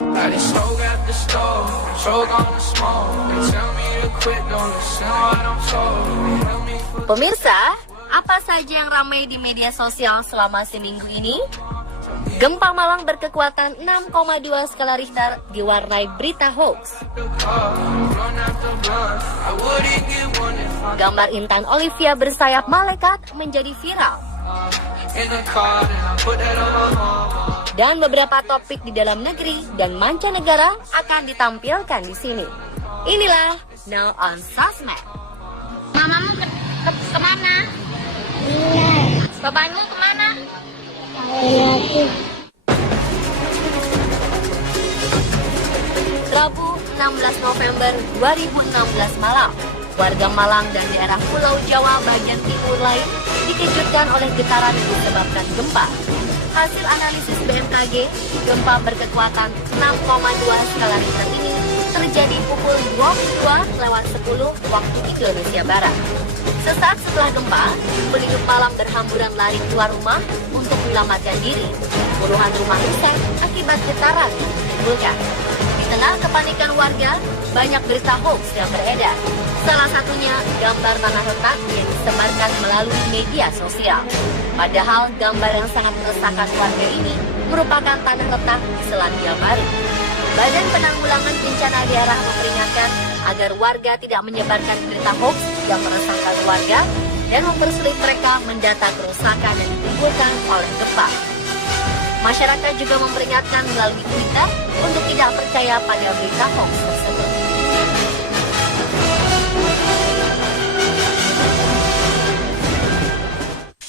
I just smoke at the store, choke on the smoke. They tell me to quit, don't listen what I'm told. They help me for Pemirsa, apa saja yang ramai di media sosial selama seminggu ini? Gempa Malang berkekuatan 6,2 skala Richter diwarnai berita hoax. the car, run after blunt. I wouldn't get one if I Gambar Intan Olivia bersayap malaikat menjadi viral. in the car, then I put that on my mama. Dan beberapa topik di dalam negeri dan mancanegara akan ditampilkan di sini. Inilah Now on Sosmed. Mamamu kemana? Bapakmu kemana? Rabu 16 November 2016 malam, warga Malang dan daerah Pulau Jawa bagian timur lain dikejutkan oleh getaran disebabkan gempa. Hasil analisis BMKG, gempa berkekuatan 6,2 skala Richter ini terjadi pukul 22:10 waktu Indonesia Barat. Sesaat setelah gempa, penduduk Malang berhamburan lari keluar rumah untuk menyelamatkan diri. Puluhan rumah rusak akibat getaran yang ditimbulkan. Di tengah kepanikan warga, banyak berita hoax yang beredar. Salah satunya gambar tanah retak yang disebarkan melalui media sosial. Padahal gambar yang sangat meresahkan warga ini merupakan tanah retak di Selandia Baru. Badan Penanggulangan Bencana Daerah memperingatkan agar warga tidak menyebarkan berita hoax yang meresahkan warga dan mempersulit mereka mendata kerusakan yang ditimbulkan oleh gempa. Masyarakat juga memperingatkan melalui Twitter untuk tidak percaya pada berita hoax tersebut.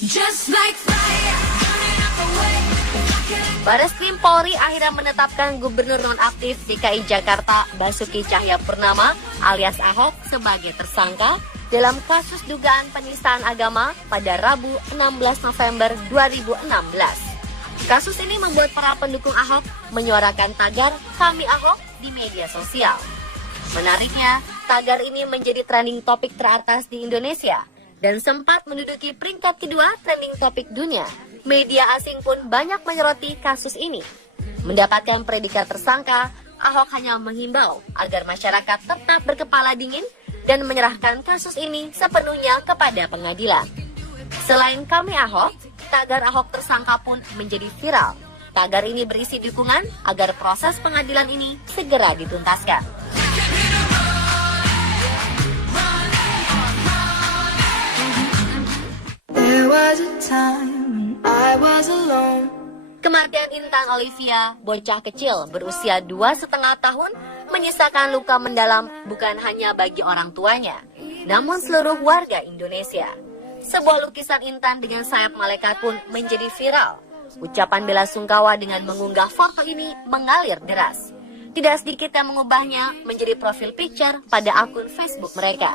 Just like fire, burning up the way. Bareskrim Polri akhirnya menetapkan Gubernur nonaktif DKI Jakarta Basuki Cahayapurnama alias Ahok sebagai tersangka dalam kasus dugaan penistaan agama pada Rabu 16 November 2016. Kasus ini membuat para pendukung Ahok menyuarakan tagar "Kami Ahok" di media sosial. Menariknya, tagar ini menjadi trending topik teratas di Indonesia dan sempat menduduki peringkat kedua trending topik dunia. Media asing pun banyak menyoroti kasus ini. Mendapatkan predikat tersangka, Ahok hanya menghimbau agar masyarakat tetap berkepala dingin dan menyerahkan kasus ini sepenuhnya kepada pengadilan. Selain "Kami Ahok", tagar Ahok tersangka pun menjadi viral. Tagar ini berisi dukungan agar proses pengadilan ini segera dituntaskan. There was a time when I was alone. Kematian Intan Olivia, bocah kecil berusia 2,5 tahun, menyisakan luka mendalam bukan hanya bagi orang tuanya, namun seluruh warga Indonesia. Sebuah lukisan Intan dengan sayap malaikat pun menjadi viral. Ucapan bela sungkawa dengan mengunggah foto ini mengalir deras. Tidak sedikit yang mengubahnya menjadi profil picture pada akun Facebook mereka.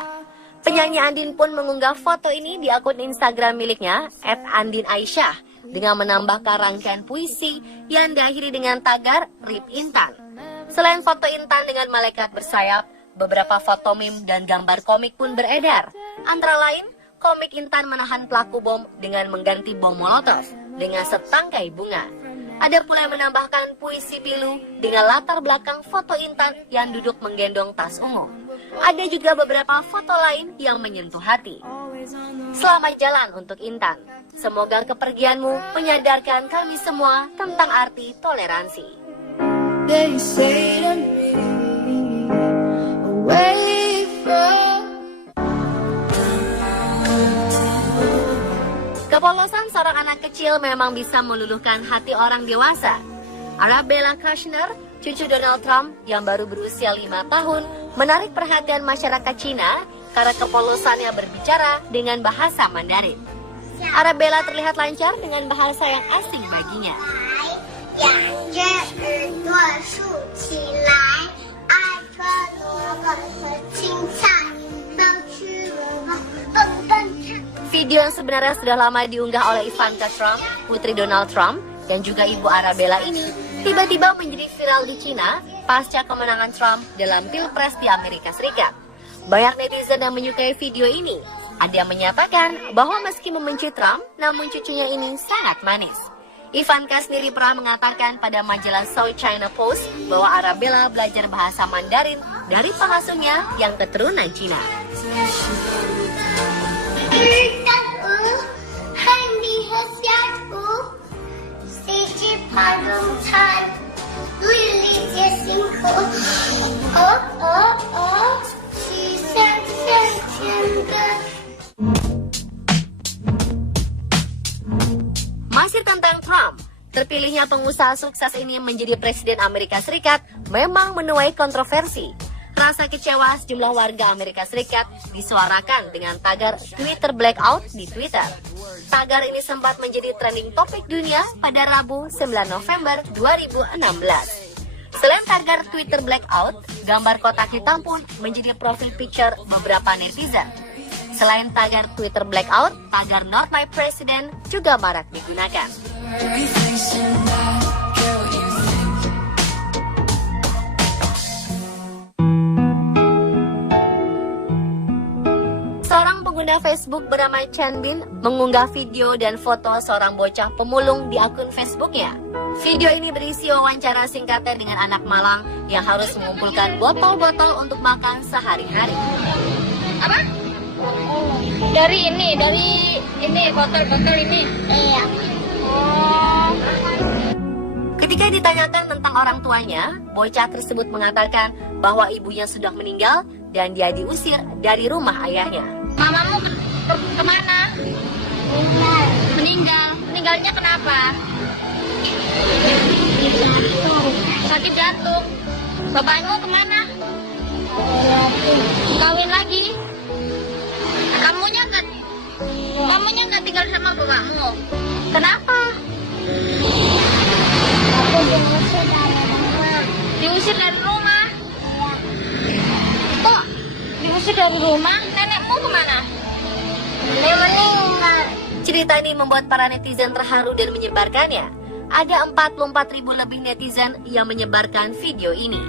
Penyanyi Andin pun mengunggah foto ini di akun Instagram miliknya @andinaisyah dengan menambahkan rangkaian puisi yang diakhiri dengan tagar "RIP Intan". Selain foto Intan dengan malaikat bersayap, beberapa foto meme dan gambar komik pun beredar. Antara lain, komik Intan menahan pelaku bom dengan mengganti bom molotov dengan setangkai bunga. Ada pula yang menambahkan puisi pilu dengan latar belakang foto Intan yang duduk menggendong tas ungu. Ada juga beberapa foto lain yang menyentuh hati. Selamat jalan untuk Intan. Semoga kepergianmu menyadarkan kami semua tentang arti toleransi. They say to me, away from. Kepolosan seorang anak kecil memang bisa meluluhkan hati orang dewasa. Arabella Kushner, cucu Donald Trump yang baru berusia 5 tahun, menarik perhatian masyarakat Cina karena kepolosannya berbicara dengan bahasa Mandarin. Arabella terlihat lancar dengan bahasa yang asing baginya. Video yang sebenarnya sudah lama diunggah oleh Ivanka Trump, putri Donald Trump, dan juga ibu Arabella ini tiba-tiba menjadi viral di Cina pasca kemenangan Trump dalam Pilpres di Amerika Serikat. Banyak netizen yang menyukai video ini. Ada yang menyatakan bahwa meski membenci Trump, namun cucunya ini sangat manis. Ivanka sendiri pernah mengatakan pada majalah South China Post bahwa Arabella belajar bahasa Mandarin dari pengasuhnya yang keturunan Cina. Masih tentang Trump, terpilihnya pengusaha sukses ini menjadi Presiden Amerika Serikat memang menuai kontroversi. Rasa kecewa sejumlah warga Amerika Serikat disuarakan dengan tagar Twitter Blackout di Twitter. Tagar ini sempat menjadi trending topik dunia pada Rabu 9 November 2016. Selain tagar Twitter Blackout, gambar kotak hitam pun menjadi profil picture beberapa netizen. Selain tagar Twitter Blackout, tagar Not My President juga marak digunakan. Seorang pengguna Facebook bernama Chan Bin mengunggah video dan foto seorang bocah pemulung di akun Facebooknya. Video ini berisi wawancara singkatnya dengan anak malang yang harus mengumpulkan botol-botol untuk makan sehari-hari. Apa? Dari ini botol-botol ini. Iya. Oh. Ketika ditanyakan tentang orang tuanya, bocah tersebut mengatakan bahwa ibunya sudah meninggal dan dia diusir dari rumah ayahnya. Mamamu kemana? Meninggal. Meninggalnya kenapa? Sakit jantung. Bapakmu kemana? Kawin lagi. Kamunya nggak tinggal sama bapakmu. Kenapa? Aku diusir dari rumah. Kok diusir dari rumah? Nenekmu kemana? Nenek meninggal. Cerita ini membuat para netizen terharu dan menyebarkannya. Ada 44.000 lebih netizen yang menyebarkan video ini.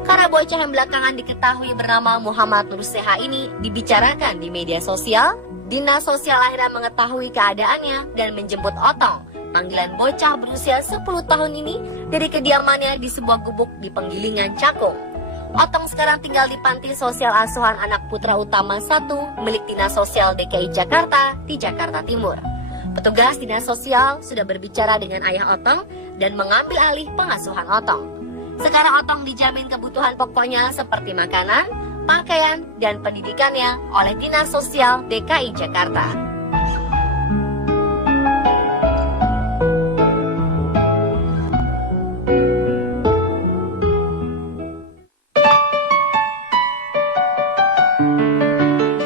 Karena bocah yang belakangan diketahui bernama Muhammad Nur Seha ini dibicarakan di media sosial, Dinas Sosial akhirnya mengetahui keadaannya dan menjemput Otong, panggilan bocah berusia 10 tahun ini, dari kediamannya di sebuah gubuk di Penggilingan, Cakung. Otong sekarang tinggal di Panti Sosial Asuhan Anak Putra Utama 1 milik Dinas Sosial DKI Jakarta di Jakarta Timur. Petugas Dinas Sosial sudah berbicara dengan ayah Otong dan mengambil alih pengasuhan Otong. Sekarang Otong dijamin kebutuhan pokoknya seperti makanan, pakaian, dan pendidikannya oleh Dinas Sosial DKI Jakarta.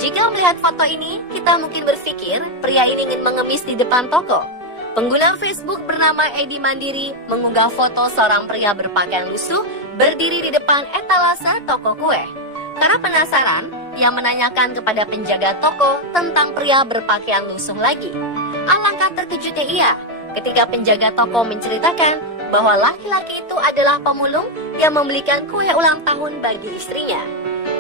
Jika melihat foto ini, kita mungkin berpikir pria ini ingin mengemis di depan toko. Pengguna Facebook bernama Edi Mandiri mengunggah foto seorang pria berpakaian lusuh berdiri di depan etalase toko kue. Karena penasaran, ia menanyakan kepada penjaga toko tentang pria berpakaian lusuh lagi. Alangkah terkejutnya ia ketika penjaga toko menceritakan bahwa laki-laki itu adalah pemulung yang membelikan kue ulang tahun bagi istrinya.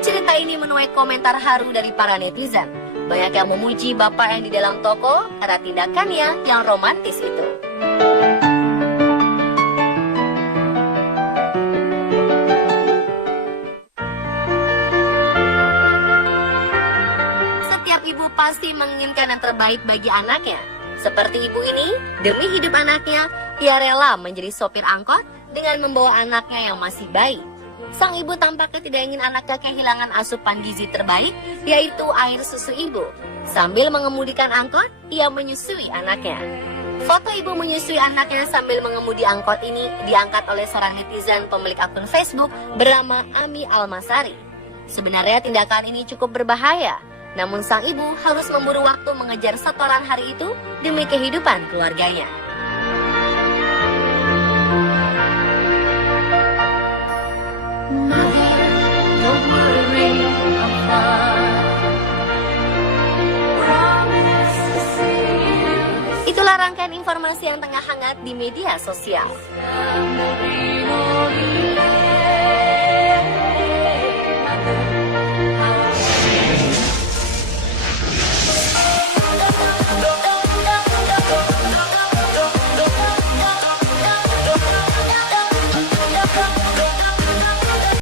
Cerita ini menuai komentar haru dari para netizen. Banyak yang memuji bapak yang di dalam toko karena tindakannya yang romantis itu. Setiap ibu pasti menginginkan yang terbaik bagi anaknya. Seperti ibu ini, demi hidup anaknya, ia rela menjadi sopir angkot dengan membawa anaknya yang masih bayi. Sang ibu tampaknya tidak ingin anaknya kehilangan asupan gizi terbaik, yaitu air susu ibu. Sambil mengemudikan angkot, ia menyusui anaknya. Foto ibu menyusui anaknya sambil mengemudi angkot ini diangkat oleh seorang netizen pemilik akun Facebook bernama Ami Almasari. Sebenarnya tindakan ini cukup berbahaya, namun sang ibu harus memburu waktu mengejar setoran hari itu demi kehidupan keluarganya. Itulah rangkaian informasi yang tengah hangat di media sosial.